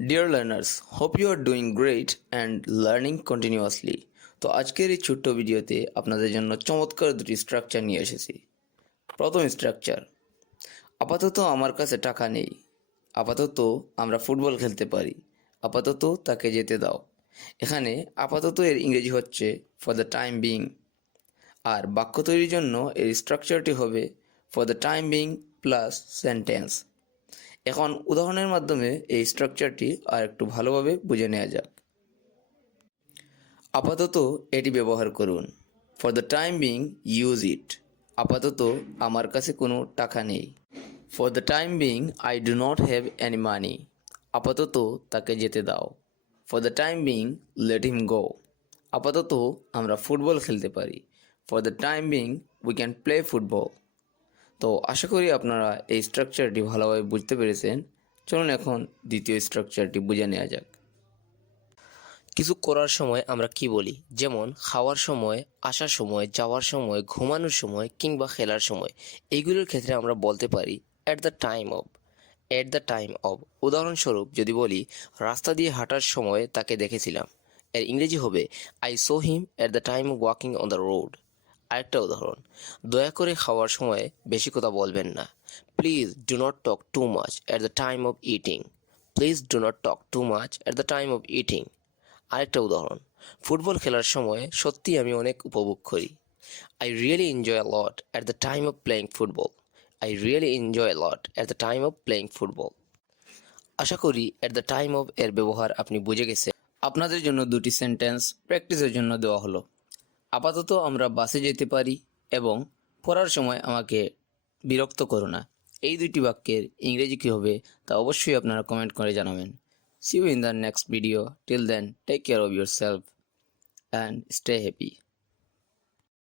Dear learners, hope you are doing great and learning continuously. তো আজকের এই ছোট্ট ভিডিওতে আপনাদের জন্য চমৎকার দুটি স্ট্রাকচার নিয়ে এসেছি। প্রথম স্ট্রাকচার, আপাতত আমার কাছে টাকা নেই, আপাতত আমরা ফুটবল খেলতে পারি, আপাতত তাকে যেতে দাও। এখানে আপাতত এর ইংরেজি হচ্ছে ফর দ্য টাইম বিং, আর বাক্য তৈরির জন্য এর স্ট্রাকচারটি হবে for the time being plus sentence. এখন উদাহরণের মাধ্যমে এই স্ট্রাকচারটি আর একটু ভালোভাবে বুঝে নেওয়া যাক। আপাতত এটি ব্যবহার করুন, for the time being use it. আপাতত আমার কাছে কোনো টাকা নেই, for the time being I do not have any money. আপাতত তাকে যেতে দাও, for the time being let him go. আপাতত আমরা ফুটবল খেলতে পারি, for the time being we can play football. তো আশা করি আপনারা এই স্ট্রাকচারটি ভালোভাবে বুঝতে পেরেছেন। চলুন এখন দ্বিতীয় স্ট্রাকচারটি বুঝে নেওয়া যাক। কিছু করার সময় আমরা কি বলি, যেমন খাওয়ার সময়, আসার সময়, যাওয়ার সময়, ঘুমানোর সময় কিংবা খেলার সময়। এইগুলোর ক্ষেত্রে আমরা বলতে পারি at the time of. At the time of. উদাহরণস্বরূপ যদি বলি রাস্তা দিয়ে হাঁটার সময় তাকে দেখেছিলাম, এর ইংরেজি হবে I saw him at the time of walking on the road. আরেকটা উদাহরণ, দয়া করে খাওয়ার সময় বেশি কথা বলবেন না। Please do not talk too much at the time of eating. Please do not talk too much at the time of eating. আরেকটা উদাহরণ, ফুটবল খেলার সময় সত্যিই আমি অনেক উপভোগ করি। I really enjoy a lot at the time of playing football. I really enjoy a lot at the time of playing football. আশা করি অ্যাট দ্য টাইম অফ এর ব্যবহার আপনি বুঝে গেছেন। আপনাদের জন্য দুটি সেন্টেন্স প্র্যাকটিসের জন্য দেওয়া হলো। আপাতত আমরা বাসে যেতে পারি এবং পড়ার সময় আমাকে বিরক্ত করো না। এই দুটি বাক্যের ইংরেজি কী হবে তা অবশ্যই আপনারা কমেন্ট করে জানাবেন। See you in the next video. Till then, take care of yourself and stay happy.